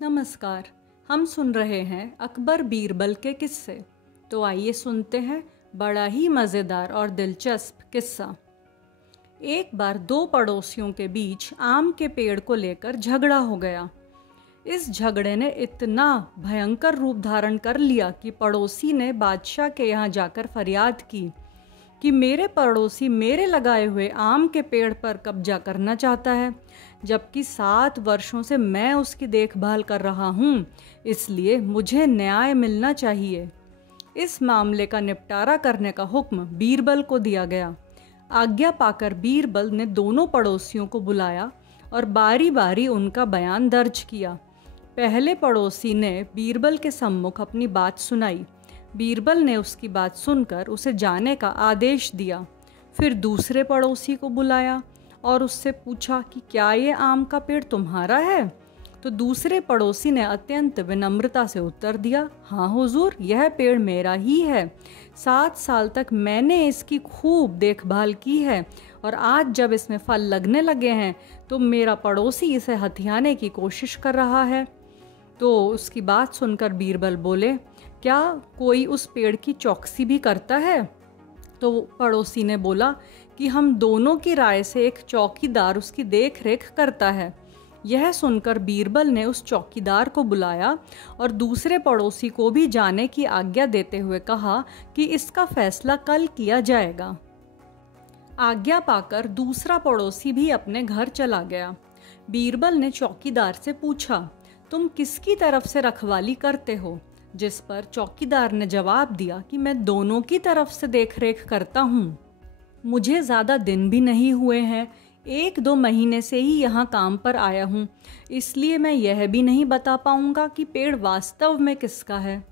नमस्कार। हम सुन रहे हैं अकबर बीरबल के किस्से। तो आइए सुनते हैं बड़ा ही मज़ेदार और दिलचस्प किस्सा। एक बार दो पड़ोसियों के बीच आम के पेड़ को लेकर झगड़ा हो गया। इस झगड़े ने इतना भयंकर रूप धारण कर लिया कि पड़ोसी ने बादशाह के यहाँ जाकर फरियाद की कि मेरे पड़ोसी मेरे लगाए हुए आम के पेड़ पर कब्जा करना चाहता है, जबकि 7 वर्षों से मैं उसकी देखभाल कर रहा हूँ, इसलिए मुझे न्याय मिलना चाहिए। इस मामले का निपटारा करने का हुक्म बीरबल को दिया गया। आज्ञा पाकर बीरबल ने दोनों पड़ोसियों को बुलाया और बारी बारी उनका बयान दर्ज किया। पहले पड़ोसी ने बीरबल के सम्मुख अपनी बात सुनाई। बीरबल ने उसकी बात सुनकर उसे जाने का आदेश दिया। फिर दूसरे पड़ोसी को बुलाया और उससे पूछा कि क्या ये आम का पेड़ तुम्हारा है? तो दूसरे पड़ोसी ने अत्यंत विनम्रता से उत्तर दिया, हाँ हुजूर, यह पेड़ मेरा ही है। 7 साल तक मैंने इसकी खूब देखभाल की है और आज जब इसमें फल लगने लगे हैं तो मेरा पड़ोसी इसे हथियाने की कोशिश कर रहा है। तो उसकी बात सुनकर बीरबल बोले, क्या कोई उस पेड़ की चौकसी भी करता है? तो पड़ोसी ने बोला कि हम दोनों की राय से एक चौकीदार उसकी देख रेख करता है। यह सुनकर बीरबल ने उस चौकीदार को बुलाया और दूसरे पड़ोसी को भी जाने की आज्ञा देते हुए कहा कि इसका फैसला कल किया जाएगा। आज्ञा पाकर दूसरा पड़ोसी भी अपने घर चला गया। बीरबल ने चौकीदार से पूछा, तुम किसकी तरफ से रखवाली करते हो? जिस पर चौकीदार ने जवाब दिया कि मैं दोनों की तरफ से देखरेख करता हूँ। मुझे ज़्यादा दिन भी नहीं हुए हैं, 1-2 महीने से ही यहाँ काम पर आया हूँ, इसलिए मैं यह भी नहीं बता पाऊँगा कि पेड़ वास्तव में किसका है।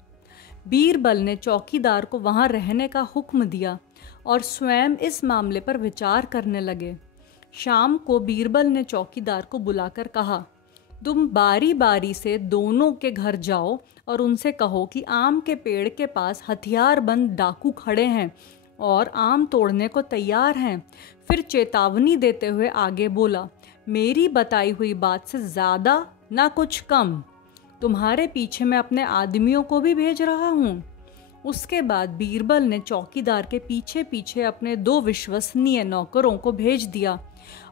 बीरबल ने चौकीदार को वहाँ रहने का हुक्म दिया और स्वयं इस मामले पर विचार करने लगे। शाम को बीरबल ने चौकीदार को बुलाकर कहा, तुम बारी बारी से दोनों के घर जाओ और उनसे कहो कि आम के पेड़ के पास हथियारबंद डाकू खड़े हैं और आम तोड़ने को तैयार हैं। फिर चेतावनी देते हुए आगे बोला, मेरी बताई हुई बात से ज़्यादा ना कुछ कम। तुम्हारे पीछे मैं अपने आदमियों को भी भेज रहा हूँ। उसके बाद बीरबल ने चौकीदार के पीछे पीछे अपने 2 विश्वसनीय नौकरों को भेज दिया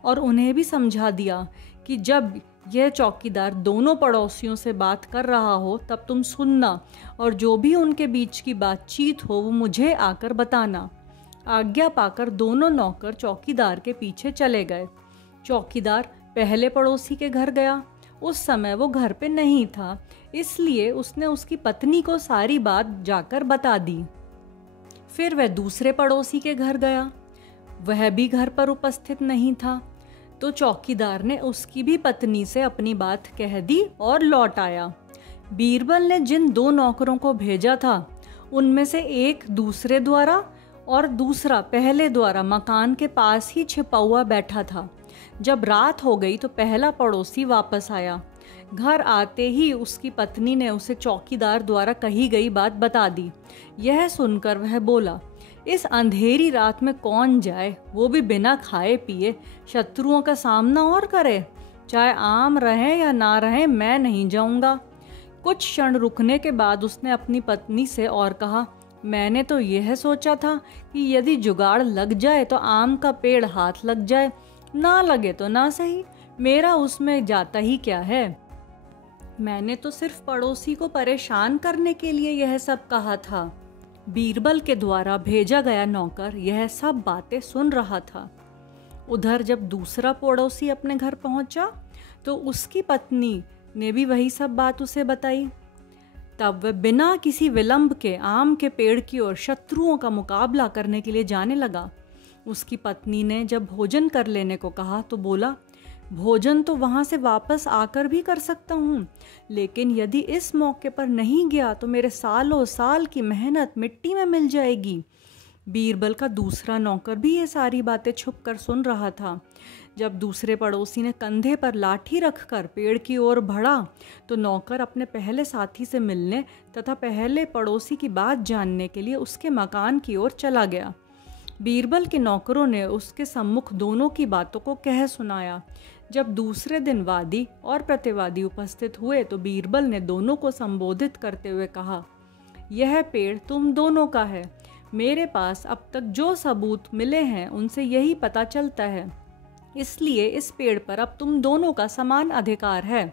और उन्हें भी समझा दिया कि जब यह चौकीदार दोनों पड़ोसियों से बात कर रहा हो तब तुम सुनना और जो भी उनके बीच की बातचीत हो वो मुझे आकर बताना। आज्ञा पाकर दोनों नौकर चौकीदार के पीछे चले गए। चौकीदार पहले पड़ोसी के घर गया। उस समय वो घर पे नहीं था, इसलिए उसने उसकी पत्नी को सारी बात जाकर बता दी। फिर वह दूसरे पड़ोसी के घर गया। वह भी घर पर उपस्थित नहीं था, तो चौकीदार ने उसकी भी पत्नी से अपनी बात कह दी और लौट आया। बीरबल ने जिन 2 नौकरों को भेजा था उनमें से एक दूसरे द्वारा और दूसरा पहले द्वारा मकान के पास ही छिपा हुआ बैठा था। जब रात हो गई तो पहला पड़ोसी वापस आया। घर आते ही उसकी पत्नी ने उसे चौकीदार द्वारा कही गई बात बता दी। यह सुनकर वह बोला, इस अंधेरी रात में कौन जाए, वो भी बिना खाए पिए, शत्रुओं का सामना और करे। चाहे आम रहे या ना रहे, मैं नहीं जाऊंगा। कुछ क्षण रुकने के बाद उसने अपनी पत्नी से और कहा, मैंने तो यह सोचा था कि यदि जुगाड़ लग जाए तो आम का पेड़ हाथ लग जाए, ना लगे तो ना सही, मेरा उसमें जाता ही क्या है। मैंने तो सिर्फ पड़ोसी को परेशान करने के लिए यह सब कहा था। बीरबल के द्वारा भेजा गया नौकर यह सब बातें सुन रहा था। उधर जब दूसरा पड़ोसी अपने घर पहुंचा तो उसकी पत्नी ने भी वही सब बात उसे बताई। तब वह बिना किसी विलंब के आम के पेड़ की ओर शत्रुओं का मुकाबला करने के लिए जाने लगा। उसकी पत्नी ने जब भोजन कर लेने को कहा तो बोला, भोजन तो वहाँ से वापस आकर भी कर सकता हूँ, लेकिन यदि इस मौके पर नहीं गया तो मेरे सालों साल की मेहनत मिट्टी में मिल जाएगी। बीरबल का दूसरा नौकर भी ये सारी बातें छुप कर सुन रहा था। जब दूसरे पड़ोसी ने कंधे पर लाठी रखकर पेड़ की ओर बढ़ा तो नौकर अपने पहले साथी से मिलने तथा पहले पड़ोसी की बात जानने के लिए उसके मकान की ओर चला गया। बीरबल के नौकरों ने उसके सम्मुख दोनों की बातों को कह सुनाया। जब दूसरे दिन वादी और प्रतिवादी उपस्थित हुए तो बीरबल ने दोनों को संबोधित करते हुए कहा, यह पेड़ तुम दोनों का है। मेरे पास अब तक जो सबूत मिले हैं उनसे यही पता चलता है, इसलिए इस पेड़ पर अब तुम दोनों का समान अधिकार है।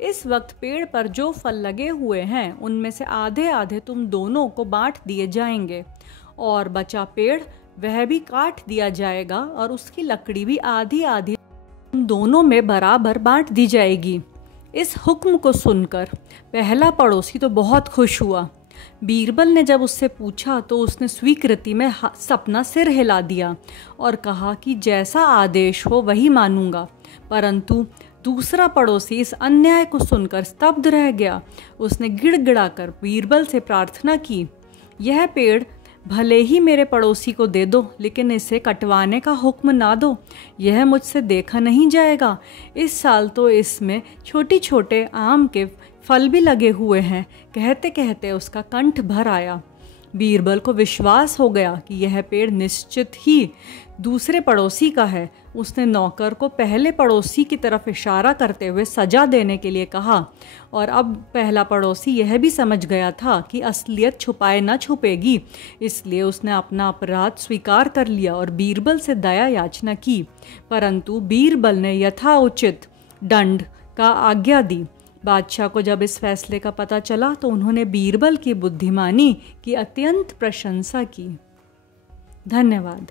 इस वक्त पेड़ पर जो फल लगे हुए हैं उनमें से आधे आधे तुम दोनों को बांट दिए जाएंगे, और बचा पेड़ वह भी काट दिया जाएगा और उसकी लकड़ी भी आधी आधी तुम दोनों में बराबर बांट दी जाएगी। इस हुक्म को सुनकर पहला पड़ोसी तो बहुत खुश हुआ। बीरबल ने जब उससे पूछा तो उसने स्वीकृति में अपना सिर हिला दिया और कहा कि जैसा आदेश हो वही मानूंगा। परंतु दूसरा पड़ोसी इस अन्याय को सुनकर स्तब्ध रह गया। उसने गिड़गिड़ाकर बीरबल से प्रार्थना की, यह पेड़ भले ही मेरे पड़ोसी को दे दो, लेकिन इसे कटवाने का हुक्म ना दो। यह मुझसे देखा नहीं जाएगा। इस साल तो इसमें छोटे छोटे आम के फल भी लगे हुए हैं। कहते कहते उसका कंठ भर आया। बीरबल को विश्वास हो गया कि यह पेड़ निश्चित ही दूसरे पड़ोसी का है। उसने नौकर को पहले पड़ोसी की तरफ इशारा करते हुए सजा देने के लिए कहा, और अब पहला पड़ोसी यह भी समझ गया था कि असलियत छुपाए न छुपेगी, इसलिए उसने अपना अपराध स्वीकार कर लिया और बीरबल से दया याचना की। परंतु बीरबल ने यथाउचित दंड का आज्ञा दी। बादशाह को जब इस फैसले का पता चला तो उन्होंने बीरबल की बुद्धिमानी की अत्यंत प्रशंसा की। धन्यवाद।